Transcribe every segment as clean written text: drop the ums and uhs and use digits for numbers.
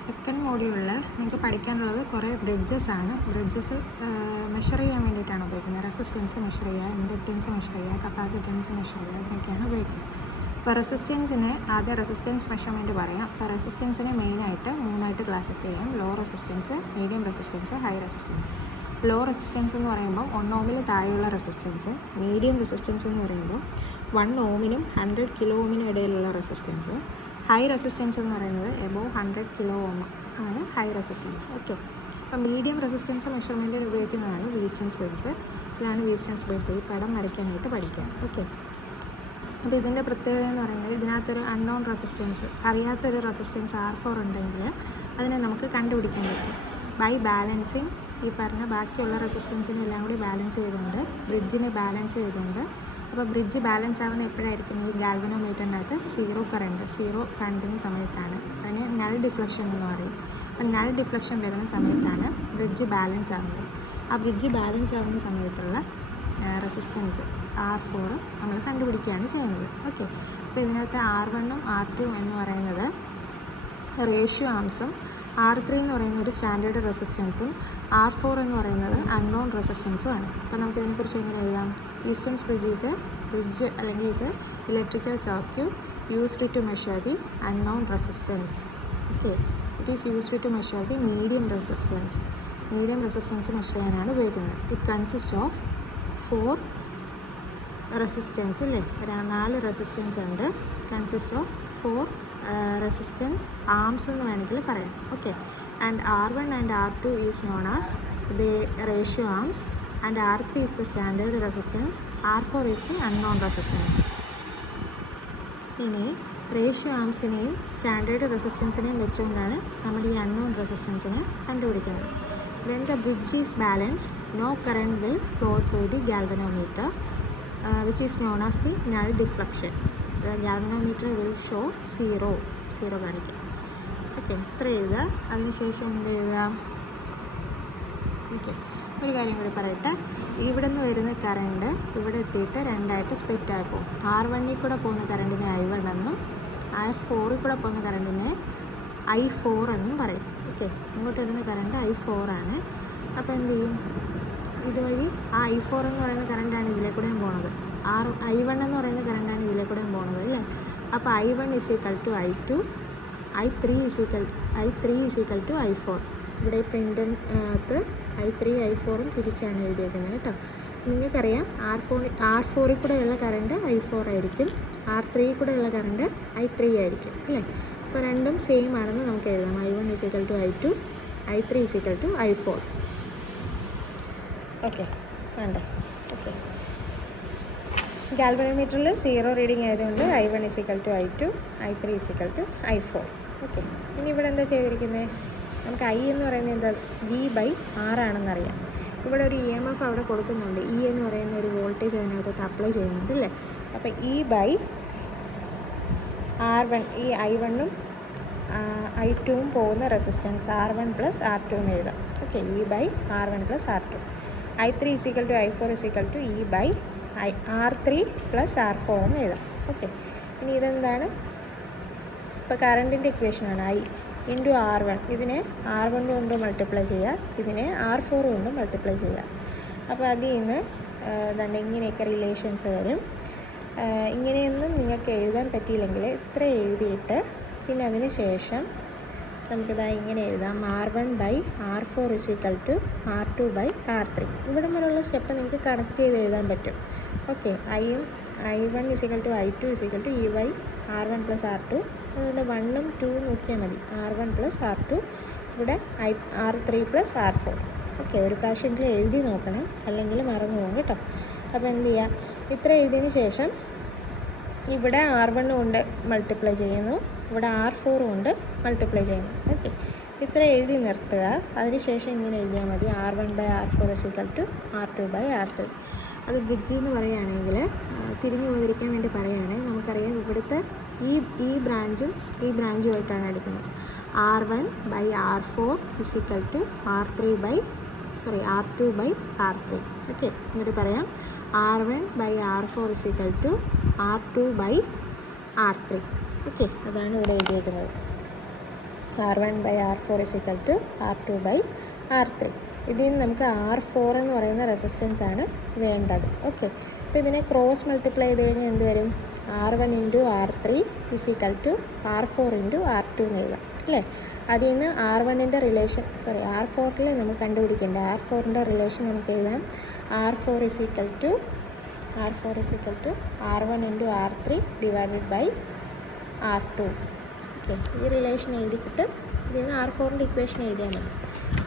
Second മോഡ്യൂളിൽ നിങ്ങൾക്ക് പഠിക്കാനുള്ളത് കുറേ ബ്രിഡ്ജസ് ആണ്. ബ്രിഡ്ജസ് മെഷർ ചെയ്യാൻ വേണ്ടിയിട്ടാണ് ഉപയോഗിക്കുന്നത്. റെസിസ്റ്റൻസ് മെഷർ ചെയ്യുക, ഇൻഡക്റ്റൻസ് മെഷർ ചെയ്യുക, കപ്പാസിറ്റൻസ് മെഷർ ചെയ്യുക, അതിനൊക്കെയാണ് ഉപയോഗിക്കുക. ഇപ്പോൾ റെസിസ്റ്റൻസിന് ആദ്യം റെസിസ്റ്റൻസ് മെഷർമെൻറ്റ് പറയാം. അപ്പോൾ റെസിസ്റ്റൻസിനെ മെയിനായിട്ട് മൂന്നായിട്ട് ക്ലാസിഫൈ ചെയ്യാം: low resistance, medium resistance, high resistance. Low resistance എന്ന് പറയുമ്പോൾ 1 ഓമിൽ താഴെയുള്ള റെസിസ്റ്റൻസ്. മീഡിയം റെസിസ്റ്റൻസ് എന്ന് പറയുമ്പോൾ 1 ഓമിനും 100 കിലോ ഓമിനും ഇടയിലുള്ള റെസിസ്റ്റൻസ്. ഹൈ റെസിസ്റ്റൻസ് എന്ന് പറയുന്നത് എബോവ് 100 കിലോ ഓം ആണ് ഹൈ റെസിസ്റ്റൻസ്. ഓക്കെ, അപ്പോൾ മീഡിയം റെസിസ്റ്റൻസ് മെഷർമെൻറ്റിന് ഉപയോഗിക്കുന്നതാണ് വീസ്റ്റൺസ് ബ്രിഡ്ജ്. ഇതാണ് വീസ്റ്റൺസ് ബ്രിഡ്ജ്. ഈ പടം വരയ്ക്കാനായിട്ട് പഠിക്കാം. ഓക്കെ, അപ്പോൾ ഇതിൻ്റെ പ്രത്യേകത എന്ന് പറയുന്നത് ഇതിനകത്തൊരു അൺനോൺ റെസിസ്റ്റൻസ്, അറിയാത്തൊരു റെസിസ്റ്റൻസ് R4 ഉണ്ടെങ്കിൽ അതിനെ നമുക്ക് കണ്ടുപിടിക്കാൻ പറ്റും ബൈ ബാലൻസിങ്. ഈ പറഞ്ഞ ബാക്കിയുള്ള റെസിസ്റ്റൻസിനെ എല്ലാം കൂടി ബാലൻസ് ചെയ്തുകൊണ്ട്, ബ്രിഡ്ജിനെ ബാലൻസ് ചെയ്തുകൊണ്ട്. അപ്പോൾ ബ്രിഡ്ജ് ബാലൻസ് ആവുന്ന എപ്പോഴായിരിക്കും? ഈ ഗാൽവനോമീറ്ററിനകത്ത് സീറോ കാണിക്കുന്ന സമയത്താണ്. അതിന് നൾ ഡിഫ്ലക്ഷൻ എന്ന് പറയും. അപ്പോൾ നൾ ഡിഫ്ലക്ഷൻ വരുന്ന സമയത്താണ് ബ്രിഡ്ജ് ബാലൻസ് ആവുന്നത്. ആ ബ്രിഡ്ജ് ബാലൻസ് ആവുന്ന സമയത്തുള്ള റെസിസ്റ്റൻസ് R4 നമ്മൾ കണ്ടുപിടിക്കുകയാണ് ചെയ്യുന്നത്. ഓക്കെ, അപ്പോൾ ഇതിനകത്ത് R1ഉം R2 എന്ന് പറയുന്നത് റേഷ്യോ ആംസും, R3 എന്ന് പറയുന്ന ഒരു സ്റ്റാൻഡേർഡ് റെസിസ്റ്റൻസും, R4 എന്ന് പറയുന്നത് അൺനോൺ റെസിസ്റ്റൻസുമാണ്. അപ്പോൾ നമുക്ക് ഇതിനെക്കുറിച്ച് എങ്ങനെ എഴുതാം? വീസ്റ്റൺസ് ബ്രിഡ്ജ് അല്ലെങ്കിൽ is electrical circuit used to measure the unknown resistance. Okay, it is used to measure the medium resistance. Medium resistance measure ചെയ്യാനാണ് ഉപയോഗിക്കുന്നത്. ഇറ്റ് കൺസിസ്റ്റ് ഓഫ് 4 റെസിസ്റ്റൻസ് അല്ലേ, 4 റെസിസ്റ്റൻസ് ഉണ്ട്. കൺസിസ്റ്റ് ഓഫ് 4 റെസിസ്റ്റൻസ് ആംസ് എന്ന് വേണമെങ്കിൽ പറയാം. Okay, and R1 and R2 is known as the ratio arms, and R3 is the standard resistance, R4 is the unknown resistance. ഇനി ratio ആംസിനെയും standard റെസിസ്റ്റൻസിനെയും വെച്ചുകൊണ്ടാണ് നമ്മൾ ഈ unknown റെസിസ്റ്റൻസിനെ കണ്ടുപിടിക്കുന്നത്. When the bridge is balanced, no current will flow through the galvanometer, which is known as the null deflection. The galvanometer will show zero കാണിക്കും. Okay, ഇത്ര എഴുതുക. അതിനുശേഷം എന്ത് എഴുതുക? ഓക്കെ, ഒരു കാര്യം കൂടി പറയട്ടെ. ഇവിടെ നിന്ന് വരുന്ന കറണ്ട് ഇവിടെ എത്തിയിട്ട് രണ്ടായിട്ട് സ്പ്ലിറ്റ് ആയിപ്പോവും. R1ൽ കൂടെ പോകുന്ന കറണ്ടിനെ I1 എന്നും R4ൽ കൂടെ പോകുന്ന കറണ്ടിനെ I4 എന്നും പറയും. ഓക്കെ, ഇങ്ങോട്ട് വരുന്ന കറണ്ട് I4 ആണ്. അപ്പോൾ എന്ത് ചെയ്യും? ഇതുവഴി ആ I4 എന്ന് പറയുന്ന കറണ്ടാണ് ഇതിലെ കൂടെയും പോണത്. I1 എന്ന് പറയുന്ന കറണ്ടാണ് ഇതിലെ കൂടെയും പോണത് അല്ലേ. അപ്പോൾ I1 = I2, I3 = I4. ഇവിടെ പ്രിൻ്റിനകത്ത് I3 I4ഉം തിരിച്ചാണ് എഴുതിയേക്കുന്നത് കേട്ടോ. നിങ്ങൾക്കറിയാം R4ൽ കൂടെയുള്ള കറണ്ട് I4 ആയിരിക്കും, R3ൽ കൂടെയുള്ള കറണ്ട് I3 ആയിരിക്കും അല്ലേ. അപ്പോൾ രണ്ടും സെയിം ആണെന്ന് നമുക്ക് എഴുതാം. I1 = I2, I3 = I4. Okay, വേണ്ട. ഓക്കെ, ഗാൽവനോമീറ്ററിൽ 0 റീഡിങ് ആയതുകൊണ്ട് I1 = I2, I3 = I4. Okay, ഇനി ഇവിടെ എന്താ ചെയ്തിരിക്കുന്നത്? നമുക്ക് I എന്ന് പറയുന്നത് എന്താ? V/R ആണെന്നറിയാം. ഇവിടെ ഒരു EMF അവിടെ കൊടുക്കുന്നുണ്ട്. E എന്ന് പറയുന്ന ഒരു വോൾട്ടേജ് അതിനകത്തോട്ട് അപ്ലൈ ചെയ്യുന്നുണ്ട് അല്ലേ. അപ്പോൾ E/R1, ഈ I1ഉം I2ഉം പോകുന്ന റെസിസ്റ്റൻസ് R1 + R2 എന്ന് എഴുതാം. Okay, E/R1 + R2. I3 = I4 = E/R3 + R4 എന്ന് എഴുതാം. ഓക്കെ, ഇനി ഇതെന്താണ്? ഇപ്പോൾ കറണ്ടിൻ്റെ ഇക്വേഷനാണ് I × R1. ഇതിനെ R1 കൊണ്ട് മൾട്ടിപ്ലൈ ചെയ്യുക, ഇതിനെ R4 കൊണ്ട് മൾട്ടിപ്ലൈ ചെയ്യുക. അപ്പോൾ അതിൽ നിന്ന് എന്താണ് ഇങ്ങനെയൊക്കെ റിലേഷൻസ് വരും. ഇങ്ങനെയൊന്നും നിങ്ങൾക്ക് എഴുതാൻ പറ്റിയില്ലെങ്കിൽ ഇത്ര എഴുതിയിട്ട് പിന്നെ അതിന് ശേഷം നമുക്കിതാ ഇങ്ങനെ എഴുതാം: R1/R4 = R2/R3. ഇവിടെ വരെയുള്ള സ്റ്റെപ്പ് നിങ്ങൾക്ക് കണക്ട് ചെയ്ത് എഴുതാൻ പറ്റും. Okay, I1 = I2 = E/R1 + R2. അതുപോലെ 1ഉം 2ഉം നോക്കിയാൽ മതി. R1 + R2, ഇവിടെ R3 + R4. ഓക്കെ, ഒരു പ്രാവശ്യമെങ്കിലും എഴുതി നോക്കണം, അല്ലെങ്കിൽ മറന്നു പോകും കേട്ടോ. അപ്പോൾ എന്ത് ചെയ്യുക? ഇത്ര എഴുതിയതിന് ശേഷം ഇവിടെ R1 കൊണ്ട് മൾട്ടിപ്ലൈ ചെയ്യുന്നു, ഇവിടെ R4 കൊണ്ട് മൾട്ടിപ്ലൈ ചെയ്യുന്നു. ഓക്കെ, ഇത്ര എഴുതി നിർത്തുക. അതിനുശേഷം ഇങ്ങനെ എഴുതിയാൽ മതി: R1/R4 = R2/R3. അത് ബ്രിഡ്ജ് എന്ന് പറയുകയാണെങ്കിൽ തിരിഞ്ഞു പോകാതിരിക്കാൻ വേണ്ടി പറയുകയാണെങ്കിൽ നമുക്കറിയാം ഇവിടുത്തെ ഈ ബ്രാഞ്ചുമായിട്ടാണ് എടുക്കുന്നത്. R1/R4 = R2/R3. ഓക്കെ, ഇങ്ങോട്ട് പറയാം: R1/R4 = R2/R3. ഓക്കെ, അതാണ് ഇവിടെ എഴുതിയിരിക്കുന്നത്. R1/R4 = R2/R3. ഇതിൽ നിന്ന് നമുക്ക് R4 എന്ന് പറയുന്ന റെസിസ്റ്റൻസ് ആണ് വേണ്ടത്. ഓക്കെ, അപ്പോൾ ഇതിനെ ക്രോസ് മൾട്ടിപ്ലൈ ചെയ്ത് കഴിഞ്ഞാൽ എന്ത് വരും? R1 × R3 = R4 × R2 എന്ന് എഴുതാം അല്ലേ? അതിൽ നിന്ന് R1ൻ്റെ റിലേഷൻ R4 നമുക്ക് കണ്ടുപിടിക്കേണ്ടത് R4ൻ്റെ റിലേഷൻ നമുക്ക് എഴുതാം. R4 = R1 × R3 / R2. Okay, ഈ റിലേഷൻ എഴുതിയിട്ട് ഇതിൽ നിന്ന് R4ൻ്റെ ഇക്വേഷൻ എഴുതിയാൽ മതി.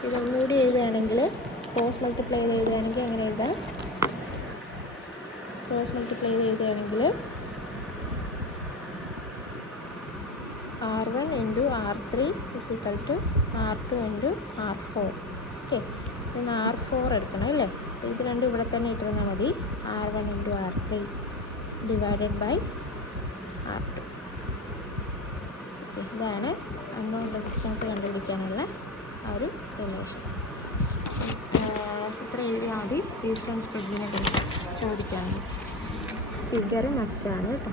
ഇതൊന്നുകൂടി എഴുതുകയാണെങ്കിൽ ക്രോസ് മൾട്ടിപ്ലൈ ചെയ്ത് എഴുതുകയാണെങ്കിൽ അങ്ങനെ എഴുതാം. ക്രോസ് മൾട്ടിപ്ലൈ ചെയ്ത് എഴുതുകയാണെങ്കിൽ R1 × R3 = R2 × R4. Okay, പിന്നെ R4 എടുക്കണം അല്ലേ? അപ്പോൾ ഇത് രണ്ടും ഇവിടെ തന്നെ ഇട്ടിരുന്നാൽ മതി. R1 × R3 / R2. ഇതാണ് അൺനോൺ റെസിസ്റ്റൻസ് കണ്ടുപിടിക്കാനുള്ള ആ ഒരു റിലേഷൻ. ഇത്ര എഴുതിയാൽ മതി റെസിസ്റ്റൻസ് പ്ലഗിനെ കുറിച്ച് ചോദിക്കാമെങ്കിൽ. ഫിഗർ മസ്റ്റാണ് കേട്ടോ.